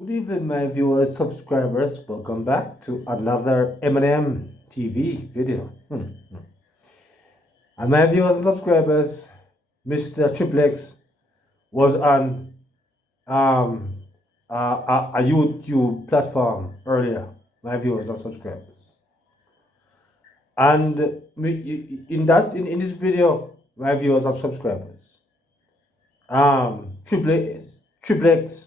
Good evening, my viewers, subscribers. Welcome back to another M&M TV video. And my viewers and subscribers, Mr. Triplex was on a YouTube platform earlier. My viewers and subscribers, and in this video, my viewers and subscribers, Triplex.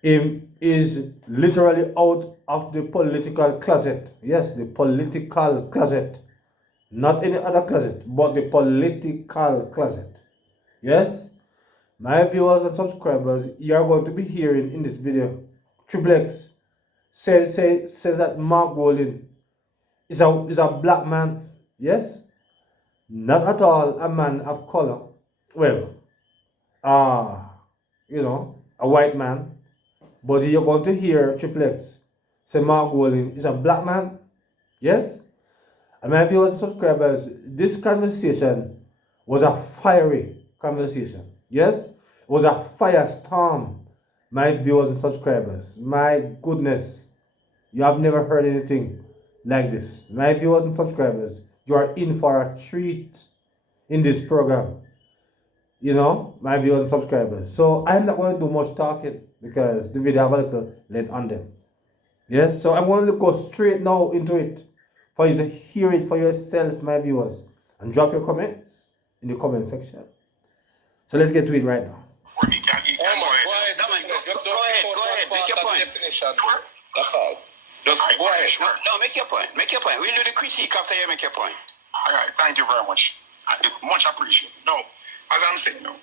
Him is literally out of the political closet. Yes, the political closet. Not any other closet, but the political closet. Yes? My viewers and subscribers, you are going to be hearing in this video. Triplex says that Mark Golding is a black man. Yes? Not at all a man of color. Well, a white man. But you're going to hear Triplex say Mark Golding is a black man. Yes? And my viewers and subscribers, this conversation was a fiery conversation. Yes? It was a firestorm. My viewers and subscribers, my goodness, you have never heard anything like this. My viewers and subscribers, you are in for a treat in this program. My viewers and subscribers. So I'm not going to do much talking because the video have a little length on them. Yes, so I'm going to go straight now into it for you to hear it for yourself, my viewers, and drop your comments in the comment section. So let's get to it right now. Go ahead, make your point. That's all. Just go ahead. No, make your point. Make your point. We'll do the critique after you make your point. All right, thank you very much. Much appreciated. Now, as I'm saying now,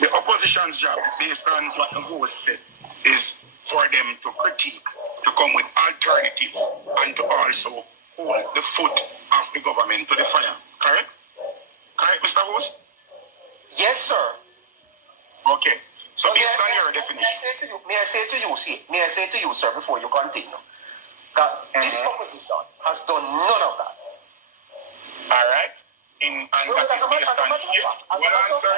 the opposition's job, based on what the host said, is for them to critique, to come with alternatives, and to also hold the foot of the government to the fire. Correct? Correct, Mr. Host? Yes, sir. Okay. So based on your definition. May I say to you, sir, before you continue, that this opposition has done none of that. All right? And that is based on your answer.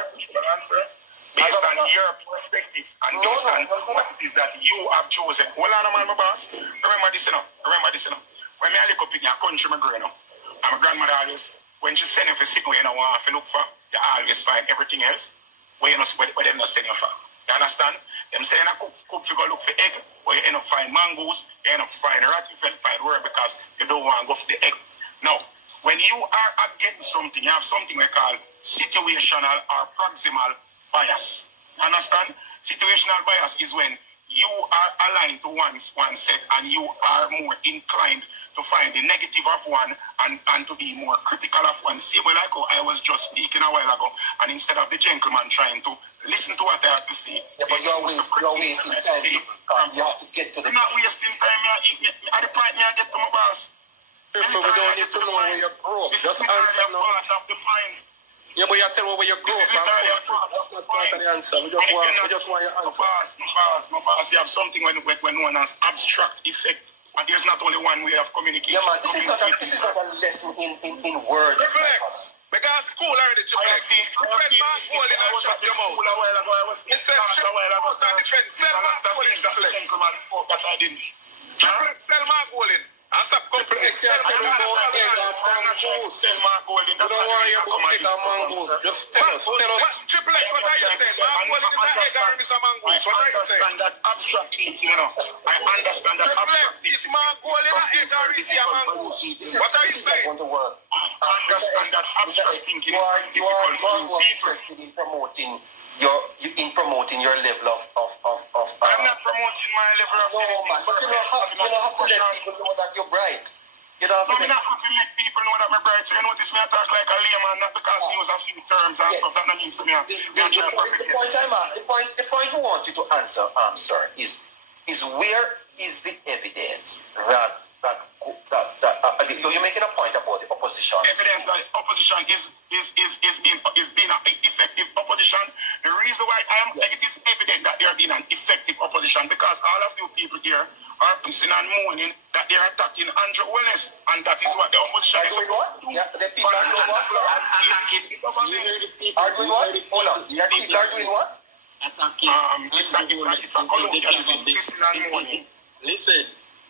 Based on your perspective and based on what it is that you have chosen. Hold on, my boss. Remember this, you know. When I look up in your country, my grandmother, and my grandmother always, when she send you for sick, where you don't want to look for, you always find everything else where you not send you for. You understand? Them say you cook to go look for egg, where you end up find mangoes, you end up find rat, you find worm because you don't want to go for the egg. Now, when you are against something, you have something we call situational or proximal bias. Understand? Situational bias is when you are aligned to one set and you are more inclined to find the negative of one and to be more critical of one. See, well, like I was just speaking a while ago, and instead of the gentleman trying to listen to what I have to say, yeah, but you're wasting time. You have to get to the. I'm not wasting time. At the point I get to my boss. People don't need to know where you grow. This is literally a part of the point. Yeah, but you tell me where you grow up. That's not part of the answer. We just want your answer. My boss, you have something when known as abstract effect. And there's not only one way of communication. Yeah, man, this is not a lesson in words. Reflex. Because school already took like the basketball in a shop your mouth. He said, defense, sell Mark Golding. Sell Mark Golding. And stop complaining. Sell Mark Golding. You don't want your book to take a mango. Just tell us. Triple X, what are you saying? Mark Golding is an egg and is a mango. What are you saying? I understand that abstract thinking, I understand that abstract thinking. Is Mark Golding an egg or is he a mango? What are you saying? I understand that abstract thinking is difficult for people. Interested in promoting your level of I'm not promoting my level of anything. But you don't have to let people know that you're bright. You don't have to let people know that I'm bright. So you notice me I talk like a layman, not because I use a few terms and stuff that not mean to me. The point we want you to answer, sir, is where is the evidence that you're making a point about the opposition? Evidence that the opposition is being an effective opposition. The reason why it is evident that they are being an effective opposition because all of you people here are pissing and moaning that they are attacking Andrew Wellness, and that is what the opposition is supposed to do. Yeah, the people are doing what, sir? Are doing what? Hold on. The people are doing what? It's a colloquialism. Listen and money. Listen.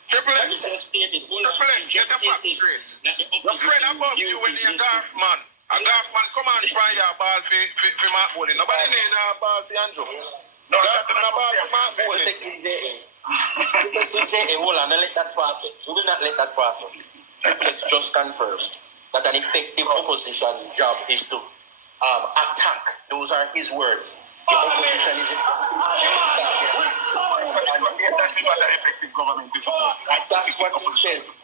Triple X, get the facts straight. Your friend above you when you're a golf man. A golf man come on try your ball for Mark Bowling. Nobody need a ball for Andrew. No, that's not a ball for Mark Bowling. Hold on, let that process. We will not let that process. Triple X just confirm that an effective opposition job is to attack. Those are his words. The opposition is effective government is supposed to. That's what he says.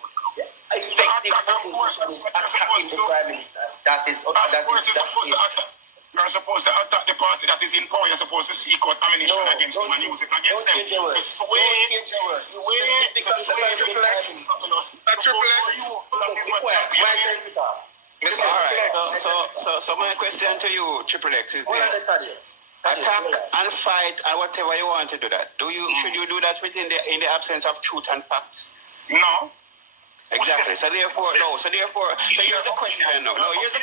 Effective opposition is attacking the prime minister. That is you're supposed to attack the party that is in power. You're supposed to seek out ammunition against them and use it against them. So my question to you, Triple X, is this. Attack and fight and whatever you want to do that. Should you do that in the absence of truth and facts? No. Exactly. So here's the question. Here's the question. No. Here's the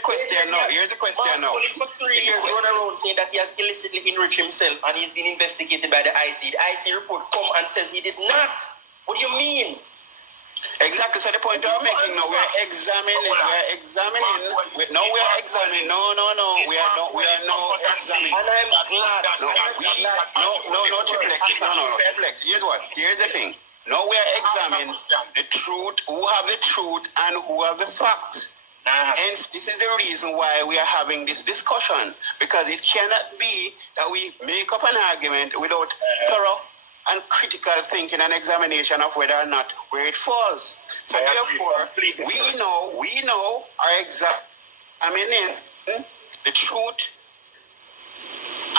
question. No. Here's the question. For 3 years, run around saying that he has illicitly enriched himself and he's been investigated by the IC. The IC report come and says he did not. What do you mean? Exactly. So the point I'm making now, we're examining. We are not examining. And I'm glad. Triple X. Here's what. Here's the thing. Now we are examining the truth, who have the truth and who have the facts. Hence, this is the reason why we are having this discussion, because it cannot be that we make up an argument without thorough and critical thinking and examination of whether or not where it falls. So therefore, we know our examining the truth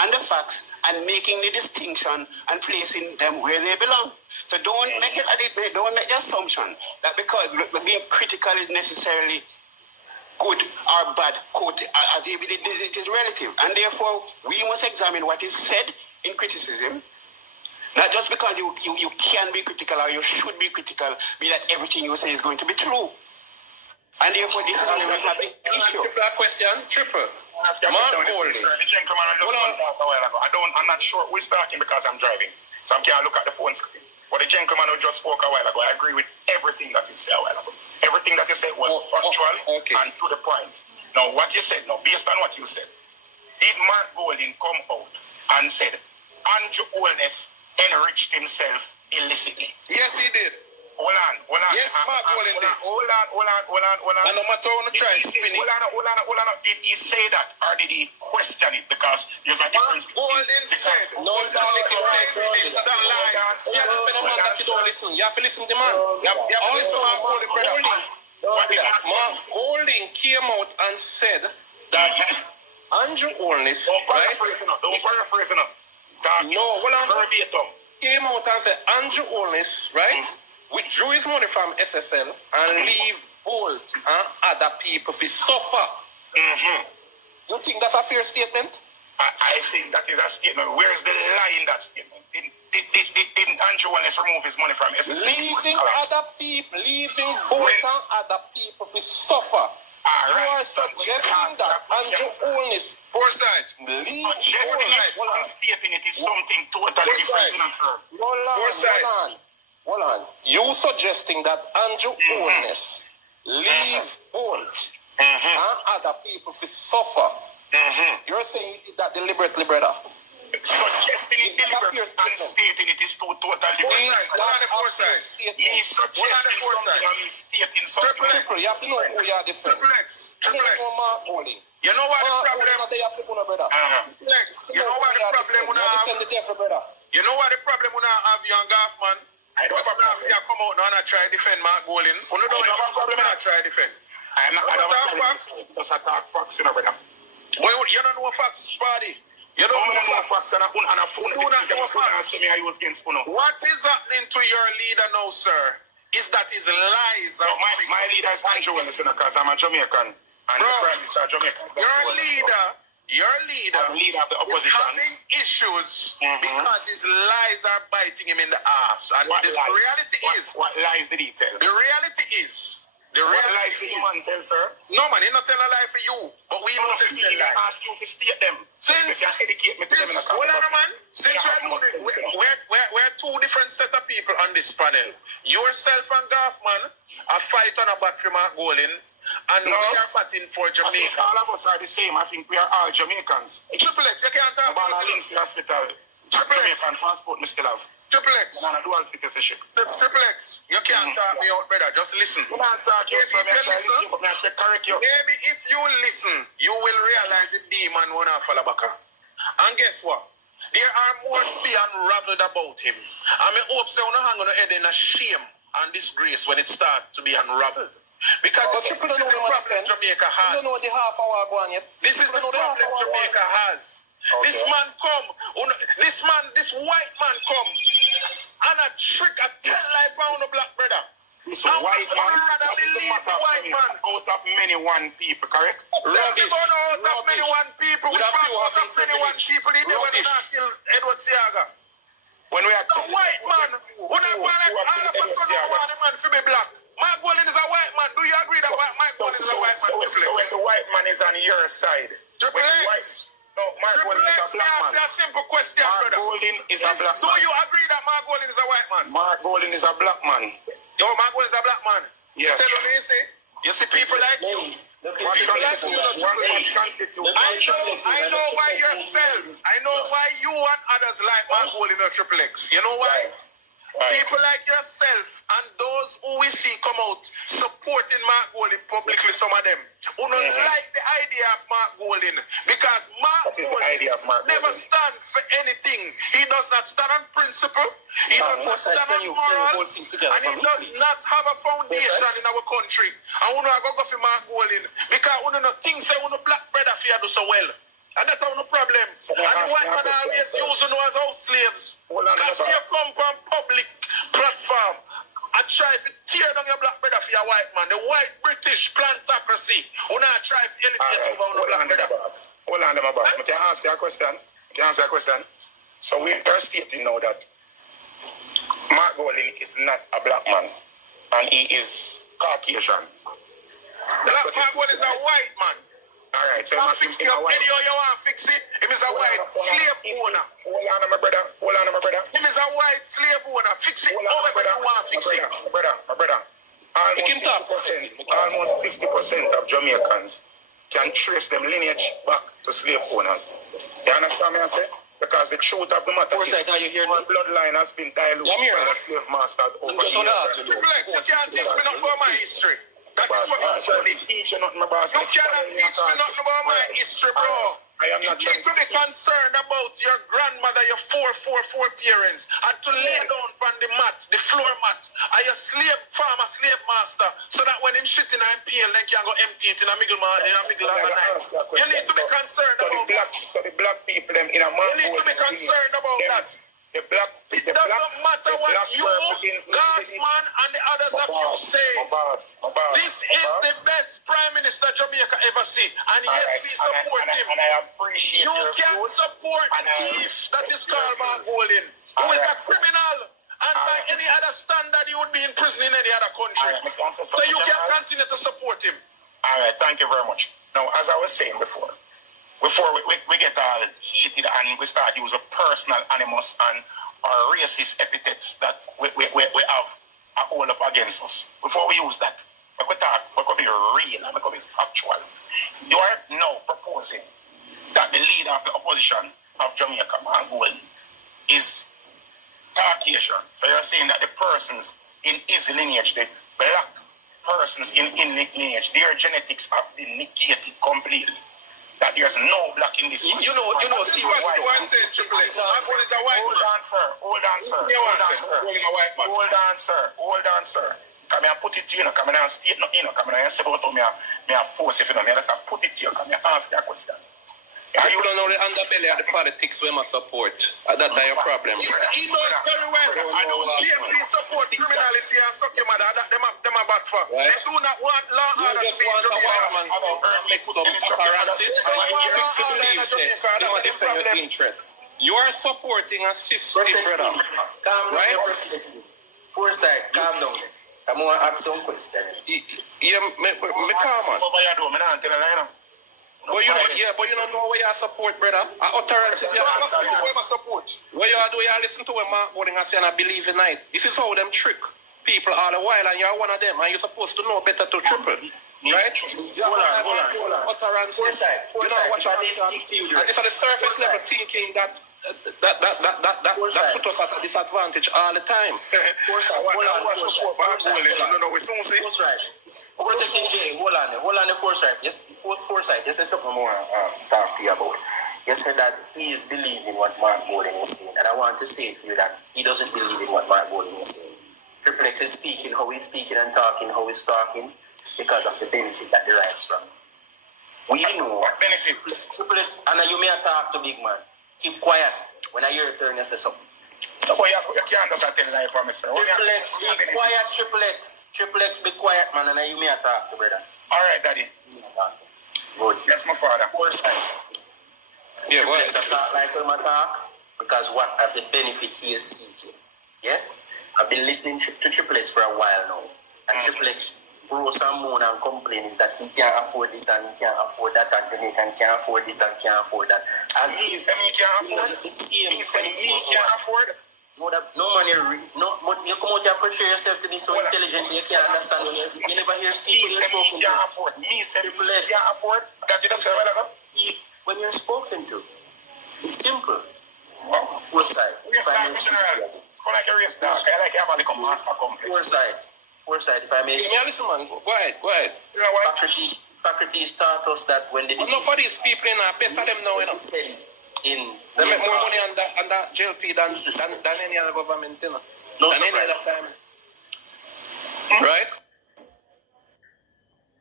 and the facts and making the distinction and placing them where they belong. So don't make the assumption that because being critical is necessarily good or bad. It is relative, and therefore we must examine what is said in criticism. Not just because you can be critical or you should be critical, mean that everything you say is going to be true. And therefore, this is where we have the issue. Triple. Mark Bowling. The gentleman just went out a while ago. I'm not sure who is talking because I'm driving, so I can't look at the phone screen. But the gentleman who just spoke a while ago, I agree with everything that he said a while ago. Everything that he said was factual and to the point. Now, what you said, based on what you said, did Mark Bowling come out and said Andrew Holness enriched himself illicitly? Yes, he did. Hold on. Yes, Mark Bowling did. Hold on. And no matter how you try to spin it. Hold on. Did he say that or did he question it? Because there's a difference. Bowling said. No, don't listen. You have to listen to the man. You have to listen to Mark Bowling, brother. Mark Bowling came out and said that Andrew Holness, right? Don't paraphrase enough. No, hold on. Verbatim. Came out and said Andrew Holness, right? Withdrew his money from SSL and leave Bolt and other people to suffer. You think that's a fair statement? I think that is a statement. Where's the lie in that statement? Didn't Andrew Holness remove his money from SSL? Leaving Bolt and other people to suffer. You are suggesting that Andrew Holness suggesting it and stating it is something totally different. Hold on. You suggesting that Andrew Holness leave Bolt and other people to suffer. You're saying he did that deliberately, brother? Suggesting it deliberately and stating it is two totally different. He's suggesting something and he's stating something. Triple, you have to know who you are different. Triple X. You know what the problem? You know what the problem we have? You know what the problem we have, young Gaffman? I don't have to come out now and try to defend Mark Bowling. You don't have a problem and try to defend. I don't have facts. Just attack facts, you know, brother. Boy, you don't know facts, Spardy. You don't know facts and a phone. You do not know facts. What is happening to your leader now, sir, is that his lies are... My leader is Andrew Holness, because I'm a Jamaican. And the Prime Minister of Jamaica. Your leader of the opposition is having issues because his lies are biting him in the arse. And the reality is... What lies did he tell? The reality is The real life is man tell, sir. No man, he not tell a lie for you. But we know say he ask you to state them. Since you can educate me to them in a hold on, man. Since we're two different set of people on this panel. Yourself and Goffman are fight on a battery Mark Golding. And we are batting for Jamaica. All of us are the same. I think we are all Jamaicans. Triple X, you can't talk about Lindsay Hospital. Jamaican passport, Mr. Love. Triple X. I'm on a dual citizenship. Triple X, you can't talk me out, brother. Just listen. You can't talk you, so if you listen, maybe if you listen, you will realize the demon won't follow back. And guess what? There are more to be unraveled about him. I mean, hope so not hang on the head in a shame and disgrace when it starts to be unraveled. Because this is the problem Jamaica has. You don't know the half hour going yet. This is the problem Jamaica has. Okay. This man come, this white man come, and a trick, a tell lie pound of black brother. This white man, rather believe the white man. Out of many one people, correct? Rubbish. Out of many one people. Out of many one people, they never kill Edward Seaga. When we are the white man, when I want all of a sudden I want a man to be black. Mark Golding is a white man. Do you agree that Mark Golding is a white man? So when the white man is on your side, Triple X. No, Mark Golding is a black man. That's a simple question, brother. Mark Golding is a black man. Do you agree that Mark Golding is a white man? Mark Golding is a black man. Yo, Mark Golding is a black man. Yes. Tell me, you see people like you. People like you. I know why yourself. I know why you and others like Mark Golding or Triple X. You know why? People like yourself and those who we see come out supporting Mark Golding publicly, some of them who don't like the idea of Mark Golding, because Mark Golding never stand for anything. He does not stand on principle, he does not stand on morals, and he does not have a foundation in our country. And we don't go for Mark Golding because we don't think say we no black brother fear do so well. And that's no problem. And the white man always use you as house slaves. Because you come from public platform and try to tear down your black brother for your white man. The white British plantocracy will not try to elevate over the black brother. Hold on, my boss. Can I answer your question? So we are stating now that Mark Golding is not a black man. And he is Caucasian. Mark Golding is a white man. Alright, so you fix it up. Any how you want to fix it? Him is a white slave owner. Hold on, my brother. Him is a white slave owner. Fix it however you want to fix it. My brother. Almost 50% of Jamaicans can trace them lineage back to slave owners. You understand me, I say? Because the truth of the matter is one bloodline has been diluted by the slave master over the years. You can't teach me nothing about my history. That is what I'm saying. Teach you nothing, my boss. You cannot teach me nothing about my history, bro. I am not. You need to be concerned about your grandmother, your four parents, and to lay down on the mat, the floor mat, are your slave farmer, slave master, so that when him shitting and peel, then can go empty it in a middle of the night. You need to be concerned about that. So the black people, them in a man. You need to be concerned about that. It doesn't matter what you, Goffman, and the others of you say. This is the best Prime Minister Jamaica ever see. And yes, we support him. And I appreciate you can't support a thief that is called Mark Golding, who is a criminal. And by any other standard, he would be in prison in any other country. So you can continue to support him. All right, thank you very much. Now, as I was saying before we get all heated and we start using personal animus and or racist epithets that we have all up against us. Before we use that, we could talk, we could be real and we could be factual. You are now proposing that the leader of the opposition of Jamaica, Mark Golding, is Caucasian. So you're saying that the persons in his lineage, the black persons in lineage, their genetics have been negated completely. That there's no black in this. You know, see what you are saying, Triple X. Hold on, sir. Hold on, sir. Come here, put it to you, come here and state, come here and say about me, I force if you know me, I put it to you, come here, ask that question. You don't know the underbelly of the politics we must support. That's your problem. He knows very well. I don't clearly support criminality and suck your mother. Them are bad for. Right. They do not want law order to be in Jamaica. You are supporting a system, brother. Calm down. Right? Foresight, calm down. I'm going to ask some question. Yeah, me calm, man. But you don't know where you support, brother. Utterances you support. What you do, you listen to what Mark Golding has said and I believe in it. This is how them trick people all the while, and you're one of them, and you're supposed to know better to triple. Right? Hold on. Foresight. If I may speak to you, and this is the surface level thinking that put us at a disadvantage all the time. Hold on, the foresight. Yes, foresight. Yes, there's something more talk to you about. You said that he is believing what Mark Golding is saying, and I want to say to you that he doesn't believe in what Mark Golding is saying. Triple X is speaking how he's speaking and talking how he's talking because of the benefit that derives from. We know what benefit. Triple X, and you may talk to big man. Keep quiet. When I hear your turn, you say something. No, boy, you can't just tell me, promise. Triple X, be quiet, Triple X. Triple X, be quiet, man, and you may talk to brother. All right, Daddy. Good. Yes, my father. Foresight. Yeah, Triple X talk like him talk because what of the benefit he is seeking. Yeah? I've been listening to Triple X for a while now. And Triple X grows and moan and complain is that he can't afford this and he can't afford that and Jamaican can't afford this and can't afford that. As he can't afford the same he can't afford. No money, but you come out here and portray yourself to be so intelligent you can't understand. You never hear people you're spoken to. Me say Triple X can't afford that you don't say when you're spoken to. It's simple. What side? Foresight, if I may say. Listen, man, go ahead. You know what? Socrates taught us that when they did. No, for these people in best of them now, you know. They make more money on that JLP than any other government, you know. No than any other time. Right?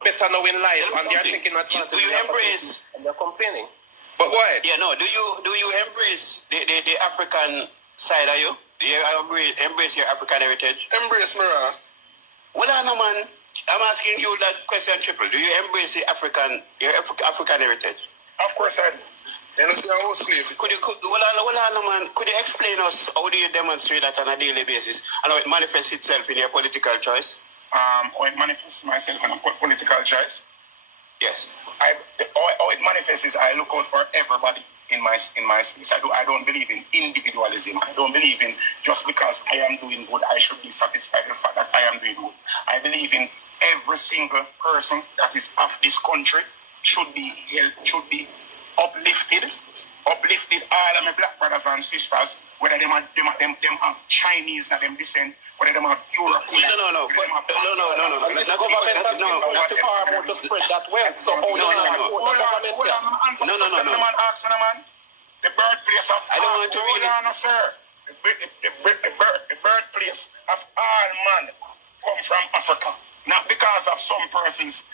Better now in life, and they're taking advantage. Do you embrace? And they're complaining. But go ahead. Yeah, no. Do you embrace the African side of you? Do you embrace your African heritage? Embrace me, well, no, man. I'm asking you that question, Triple. Do you embrace your African heritage? Of course I do. You know, see, I was slave. Could you explain us how do you demonstrate that on a daily basis and how it manifests itself in your political choice? How it manifests myself in a political choice? Yes. How it manifests is I look out for everybody in my space. I don't believe in individualism. I don't believe in just because I am doing good, I should be satisfied with the fact that I am doing good. I believe in every single person that is of this country should be uplifted. Uplifted all of my black brothers and sisters, whether them have Chinese that them descent, whether them have Europe. No. The government has been going too far about to spread that wealth. So how you support the government? No. The birthplace of I don't want to read it. Sir. The birthplace of all man come from Africa. Not because of some persons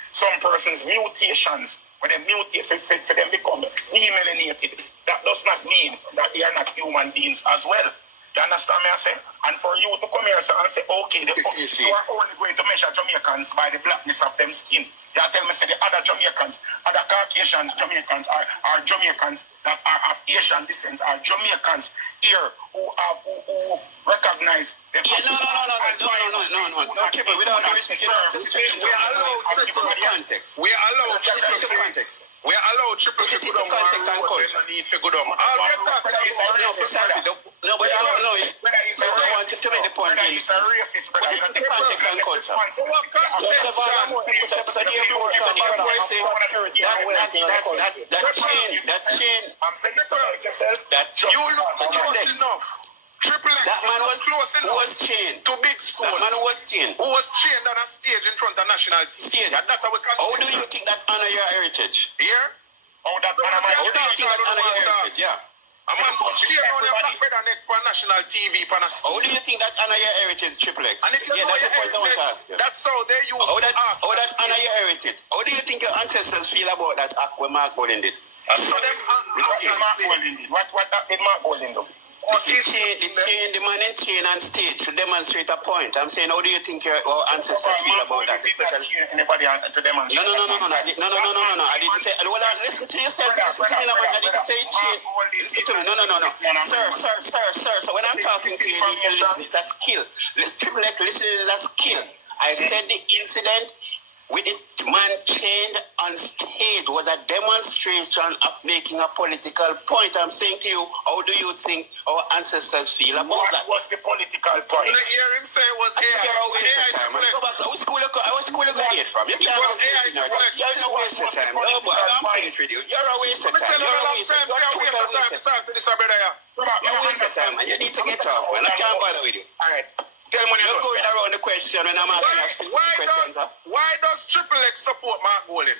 mutations, when they mutate for them become demelanated. That does not mean that they are not human beings as well. You understand me I say? And for you to come here and say, okay, you are only going to measure Jamaicans by the blackness of them skin. You tell me say the other Jamaicans, other Caucasian Jamaicans are Jamaicans that are of Asian descent, are Jamaicans here who recognize them. Yeah, no, Triple, without respect, we are allowed Triple context. We are allowed Triple context. We are allowed Triple to go down context and culture. Need to go down. All we are talking about is no, but I want to make the point. It's a racist, but it's the context and culture. What context? That chain, you look close enough. Triple X, that man was close enough. Who was chained to big school? That man was chained. Who was chained on a stage in front of national stage? And that's how we can. How do you think that honor your heritage? Here? How do you think that honor your heritage? Yeah. A man come chain on your black bread and neck for national TV. How do you think that honor your heritage, Triple X? And if you know that's the point I want to ask you. That's how they use how that honor your heritage. How do you think your ancestors feel about that act when Mark Golding did? So them what did Mark Golding did? What did Mark Golding do? The man in chain on stage to demonstrate a point. I'm saying, how do you think your ancestors feel about that? Anybody to demonstrate? No. I didn't say. Well, listen to yourself. Listen to me. I didn't say chain. Listen to me. No. Sir. So when I'm talking to you, you listen. It's a skill. Triple X listening is a skill. I said the incident with the man chained on stage was a demonstration of making a political point. I'm saying to you, how do you think our ancestors feel about that? What was the political point? You hear him say it was AI. You're a waste of time. Go back. What school you graduate from? You can't go to you're a waste of time. No, but I'm finished with you. You're a waste of time. You're a waste of time. You're a waste of time. You're a waste of time, and you need to get off, man. I can't bother with you. All right. You're going around the question when I'm asking questions. Why does Triple X support Mark Golding?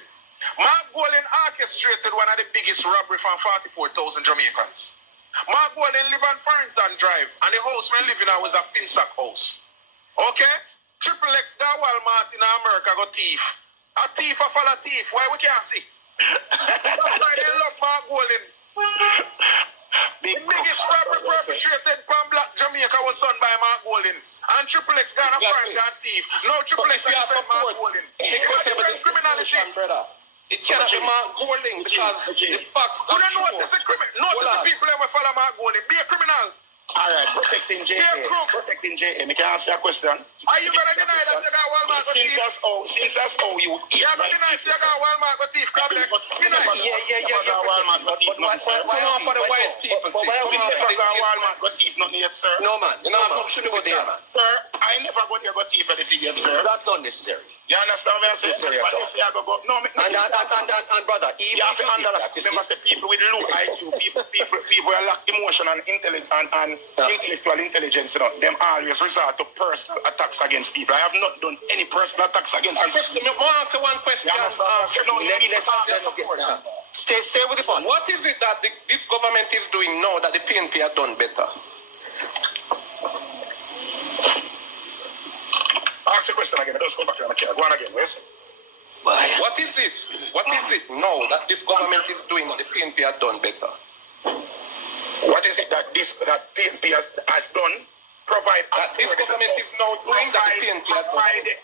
Mark Golding orchestrated one of the biggest robbery from 44,000 Jamaicans. Mark Golding live on Farrington Drive, and the house man living in was a Finsack house. Okay? Triple X got Walmart in America got thief. A thief a follow thief. Why we can't see? That's why they love Mark Golding. The biggest robbery perpetrated from Black Jamaica was done by Mark Golding. And Triple X got a friend and thief. No Triple X got a Mark Golding. It's different criminality. It cannot be Mark Golding because the facts are true. Notice the people that follow Mark Golding. Be a criminal. Alright, protecting JA. Protecting JA. Me can answer your question. Are you going to deny that you got Walmart got thief? Since that's how you eat. You're going to deny you got Walmart got thief. Yeah. Walmart got thief. Come on for the white people. Come on for the Walmart got thief. Nothing yet, sir. No, man. You know, I shouldn't go there, man. Sir, I never got there got thief anything yet, sir. That's not necessary. You understand what I'm saying? But you say I go no, and brother, even you have to understand. Remember, the people with low IQ, people who lack emotion and intellectual intelligence, you know, them always resort to personal attacks against people. I have not done any personal attacks against people. Answer one question. Stay with the point. What is it that this government is doing now that the PNP have done better? Ask the question again. Just go back to the Go on again. What is this? What is it now that this government is doing that the PNP has done better? What is it that PNP has done? This government is now doing that the PNP has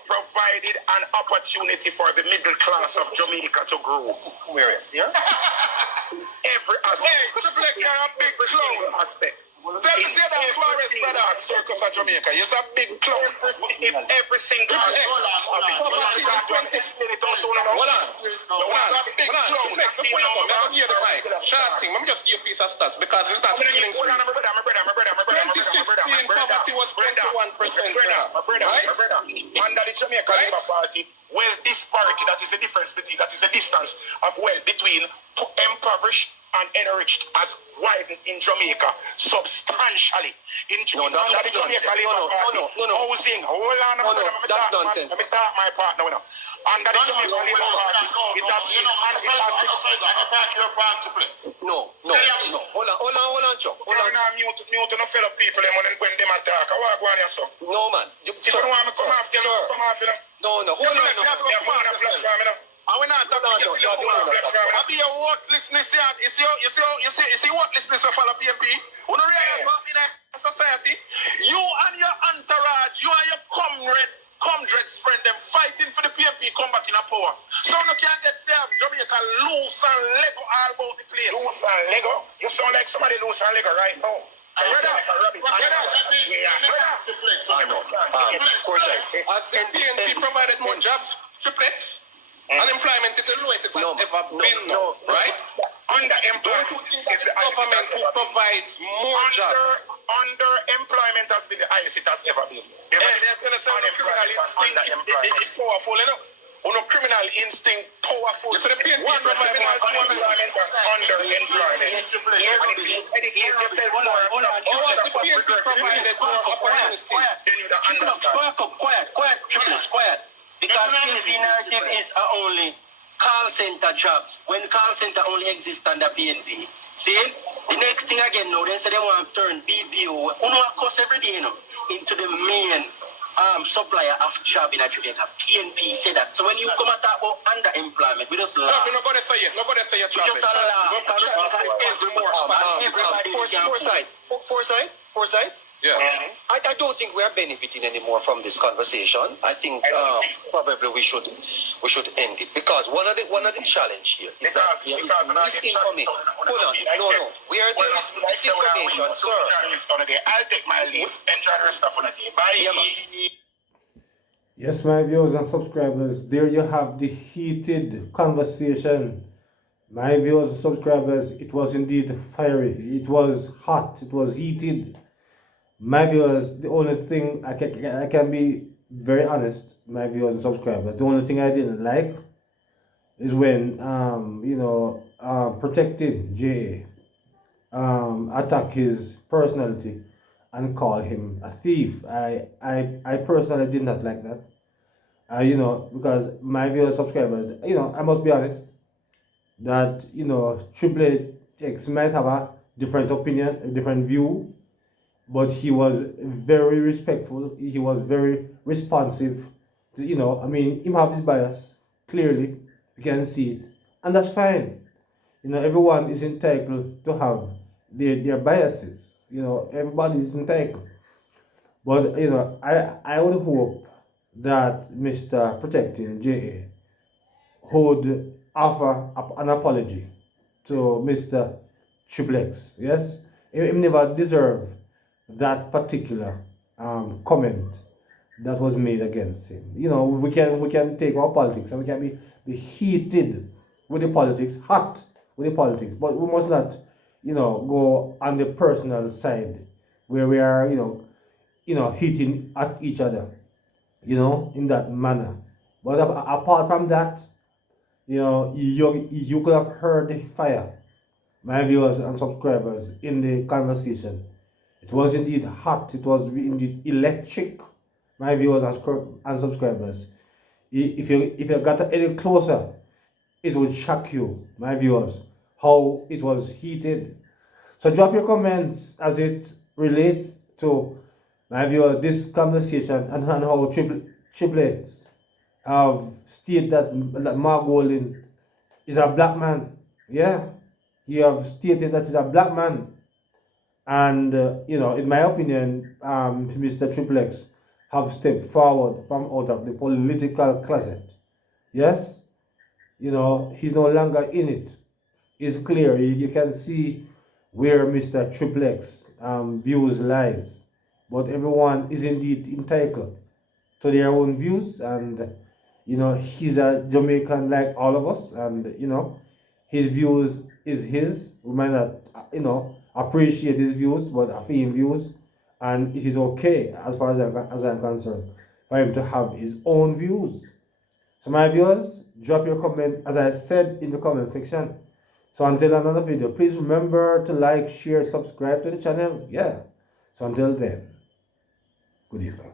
provided an opportunity for the middle class of Jamaica to grow. Where is it? Yeah? Every aspect. Hey, you're a big clown aspect. Tell me, say that Suarez brother at Circus of Jamaica. You're a big clown. If every single hold on. Short thing, let me just give you a piece of stats because it's not feeling sweet. 2016 poverty was 21%. Right? Under the Jamaica Labour Party, wealth disparity, that is the difference between, that is the distance of wealth between impoverished and enriched has widened in Jamaica substantially. In Jamaica, housing, hold on, that's nonsense. Let me talk my partner now. Under the Jamaica Labour Party, it has been, No. Hold on, Chuck. Hold on. Mute no fellow people when them attack. No, man. No. Hold on. I will not talk about I be a worthlessness here. You see worthlessness of all PNP? You don't realize in a society, you and your entourage, you and your comrades friend them fighting for the PNP come back in a power. So you can't get fair Jamaica loose and Lego all about the place. Loose and Lego? You sound like somebody loose and Lego right now. The PNP provided more jobs, triplex. Unemployment is the lowest it's ever been, right? Underemployment is the government who provides more jobs. Underemployment has been the highest it has ever been. It's powerful, you know? Criminal instinct powerful. You see the PNP providing underemployment. Educate yourself more. The PNP provided more opportunities. Quiet. Because PNP narrative is only call center jobs. When call center only exists under PNP. See? The next thing again now, they say they want to turn BPO, cost every day, into the main supplier of job in Jamaica. PNP say that. So when you come at talk about underemployment, we just laugh. Nobody say it. We just laugh. Foresight? Yeah. I don't think we are benefiting anymore from this conversation. I think probably we should end it because one of the challenge here is that misinformation. Hold on, no. We are there is misinformation, sir. I'll take my leave. Enjoy the rest of the day. Bye. Yes, my viewers and subscribers, there you have the heated conversation. My viewers and subscribers, it was indeed fiery. It was hot. It was heated. My viewers, the only thing I can be very honest, my viewers and subscribers, the only thing I didn't like is when protecting Jay attack his personality and call him a thief. I personally did not like that. Because my viewers, subscribers, I must be honest that Triple X might have a different opinion, a different view, but he was very respectful. He was very responsive. I mean, him have his bias clearly. You can see it, and that's fine. Everyone is entitled to have their biases. Everybody is entitled. But I would hope that Mr. Protecting JA would offer an apology to Mr. Triple X. Yes, he never deserved that particular comment that was made against him. We can take our politics and we can be heated with the politics, hot with the politics, but we must not, go on the personal side where we are, hitting at each other, in that manner. But apart from that, you could have heard the fire, my viewers and subscribers, in the conversation. It was indeed hot. It was indeed electric, my viewers and subscribers. If you got any closer, it would shock you, my viewers, how it was heated. So drop your comments as it relates to, my viewers, this conversation and how triplets have stated that Mark Golding is a black man. Yeah, you have stated that he's a black man. And, in my opinion, Mr. Triple X have stepped forward from out of the political closet. Yes? He's no longer in it. It's clear. You can see where Mr. Triple X views lies. But everyone is indeed entitled to their own views. And, he's a Jamaican like all of us. And, his views is his. We might not, appreciate his views, but I feel views, and it is okay as far as I'm concerned for him to have his own views. So my viewers, drop your comment as I said in the comment section. So until another video, please remember to like, share, subscribe to the channel. Yeah. So until then, good evening.